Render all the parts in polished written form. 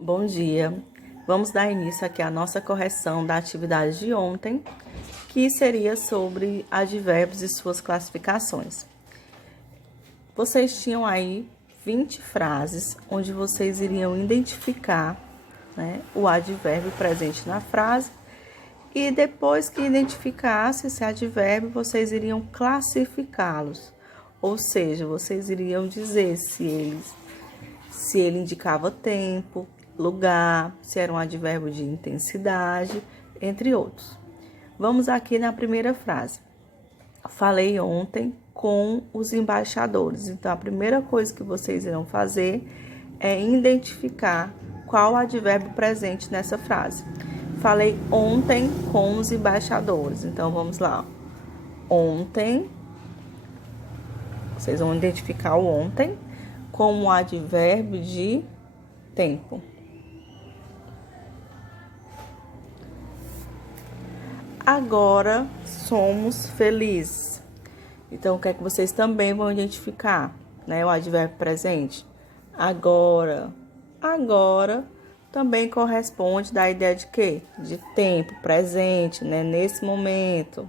Bom dia. Vamos dar início aqui à nossa correção da atividade de ontem, que seria sobre advérbios e suas classificações. Vocês tinham aí 20 frases onde vocês iriam identificar, o advérbio presente na frase e depois que identificasse esse advérbio, vocês iriam classificá-los. Ou seja, vocês iriam dizer se ele indicava tempo, lugar, se era um advérbio de intensidade, entre outros. Vamos aqui na primeira frase. Falei ontem com os embaixadores. Então, a primeira coisa que vocês irão fazer é identificar qual advérbio presente nessa frase. Falei ontem com os embaixadores. Então, vamos lá. Ontem, vocês vão identificar o ontem como um advérbio de tempo. Agora somos felizes. Então, o que é que vocês também vão identificar, o advérbio presente? Agora. Agora também corresponde da ideia de quê? De tempo, presente, nesse momento.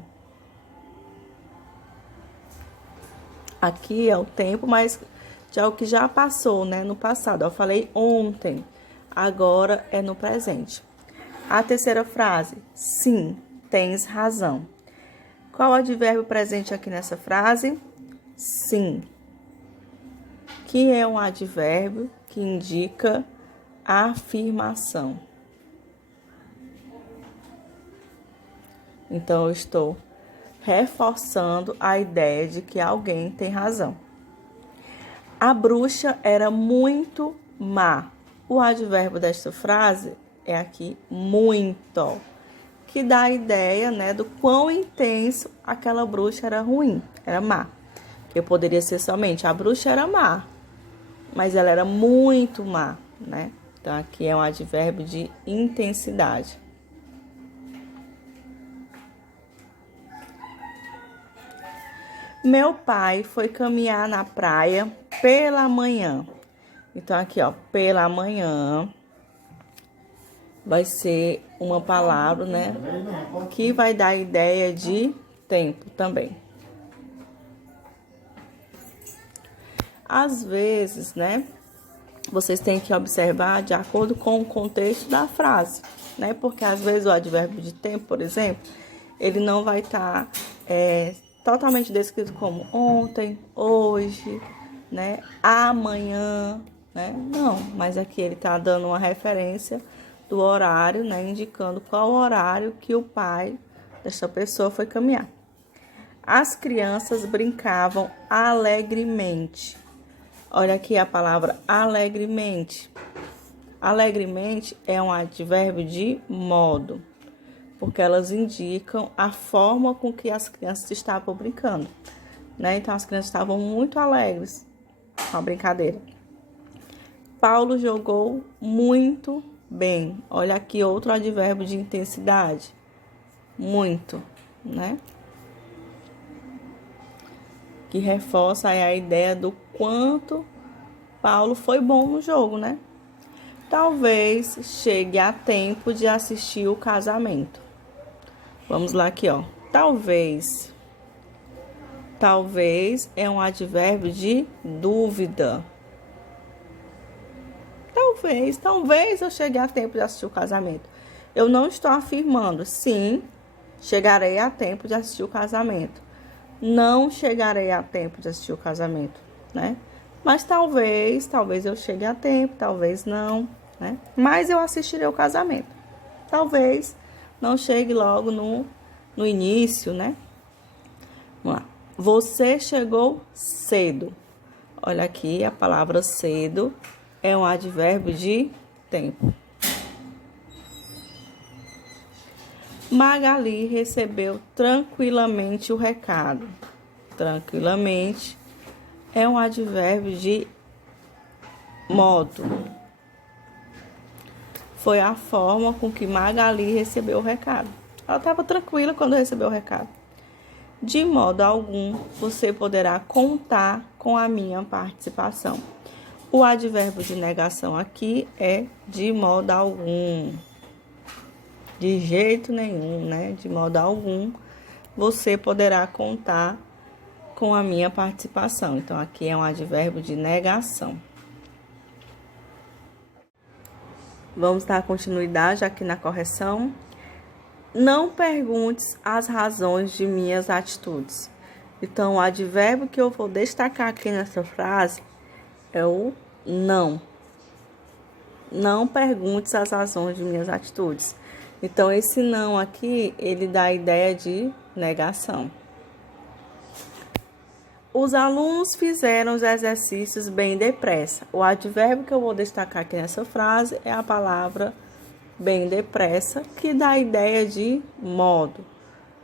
Aqui é o tempo, mas já o que já passou, no passado. Eu falei ontem, agora é no presente. A terceira frase, sim, tens razão. Qual o advérbio presente aqui nessa frase? Sim. Que é um advérbio que indica afirmação. Então, eu estou reforçando a ideia de que alguém tem razão. A bruxa era muito má. O advérbio desta frase é aqui muito, que dá a ideia, do quão intenso aquela bruxa era ruim, era má. Que poderia ser somente a bruxa era má, mas ela era muito má, Então, aqui é um advérbio de intensidade. Meu pai foi caminhar na praia pela manhã. Então, aqui, pela manhã vai ser uma palavra, que vai dar a ideia de tempo também. Às vezes, vocês têm que observar de acordo com o contexto da frase, Porque às vezes o advérbio de tempo, por exemplo, ele não vai estar totalmente descrito como ontem, hoje, amanhã, Não, mas aqui ele está dando uma referência do horário, indicando qual horário que o pai desta pessoa foi caminhar. As crianças brincavam alegremente. Olha aqui a palavra alegremente. Alegremente é um advérbio de modo, porque elas indicam a forma com que as crianças estavam brincando, Então, as crianças estavam muito alegres com a brincadeira. Paulo jogou muito bem. Olha aqui outro advérbio de intensidade. Muito, Que reforça a ideia do quanto Paulo foi bom no jogo, Talvez chegue a tempo de assistir o casamento. Vamos lá aqui, Talvez. Talvez é um advérbio de dúvida. Talvez eu chegue a tempo de assistir o casamento. Eu não estou afirmando, sim, chegarei a tempo de assistir o casamento. Não chegarei a tempo de assistir o casamento, Mas talvez eu chegue a tempo, talvez não, Mas eu assistirei o casamento. Talvez não chegue logo no início, Vamos lá. Você chegou cedo. Olha aqui, a palavra cedo é um advérbio de tempo. Magali recebeu tranquilamente o recado. Tranquilamente é um advérbio de modo. Foi a forma com que Magali recebeu o recado. Ela estava tranquila quando recebeu o recado. De modo algum, você poderá contar com a minha participação. O advérbio de negação aqui é de modo algum. De jeito nenhum, né? De modo algum, você poderá contar com a minha participação. Então, aqui é um advérbio de negação. Vamos dar continuidade aqui na correção. Não perguntes as razões de minhas atitudes. Então, o advérbio que eu vou destacar aqui nessa frase é o não. Não perguntes as razões de minhas atitudes. Então, esse não aqui, ele dá a ideia de negação. Os alunos fizeram os exercícios bem depressa. O advérbio que eu vou destacar aqui nessa frase é a palavra bem depressa, que dá a ideia de modo.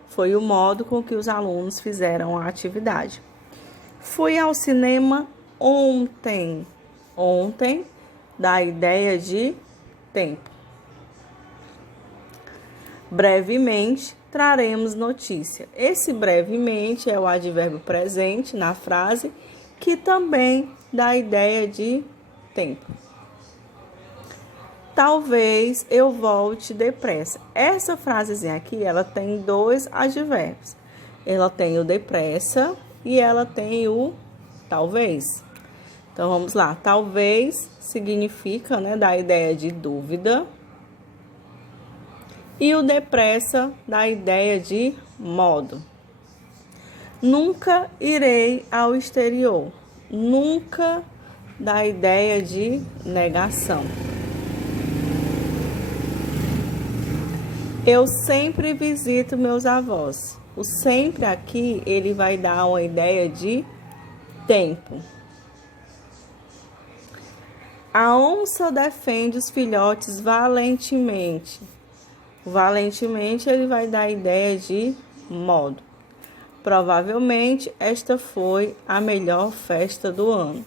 Foi o modo com que os alunos fizeram a atividade. Fui ao cinema ontem. Ontem dá a ideia de tempo. Brevemente traremos notícia. Esse brevemente é o advérbio presente na frase, que também dá a ideia de tempo. Talvez eu volte depressa. Essa frasezinha aqui, ela tem dois advérbios. Ela tem o depressa e ela tem o talvez. Então, vamos lá. Talvez significa, né, dá a ideia de dúvida. E o depressa dá a ideia de modo. Nunca irei ao exterior. Nunca dá a ideia de negação. Eu sempre visito meus avós. O sempre aqui, ele vai dar uma ideia de tempo. A onça defende os filhotes valentemente. Valentemente, ele vai dar a ideia de modo. Provavelmente, esta foi a melhor festa do ano.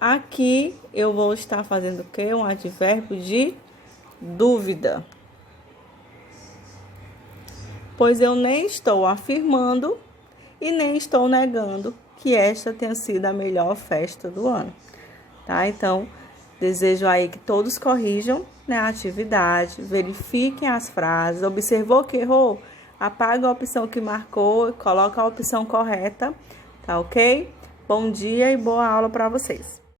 Aqui, eu vou estar fazendo o quê? Um advérbio de dúvida. Pois eu nem estou afirmando e nem estou negando que esta tenha sido a melhor festa do ano. Tá? Então, desejo aí que todos corrijam, né, a atividade, verifiquem as frases, observou que errou, apaga a opção que marcou e coloca a opção correta, tá ok? Bom dia e boa aula para vocês.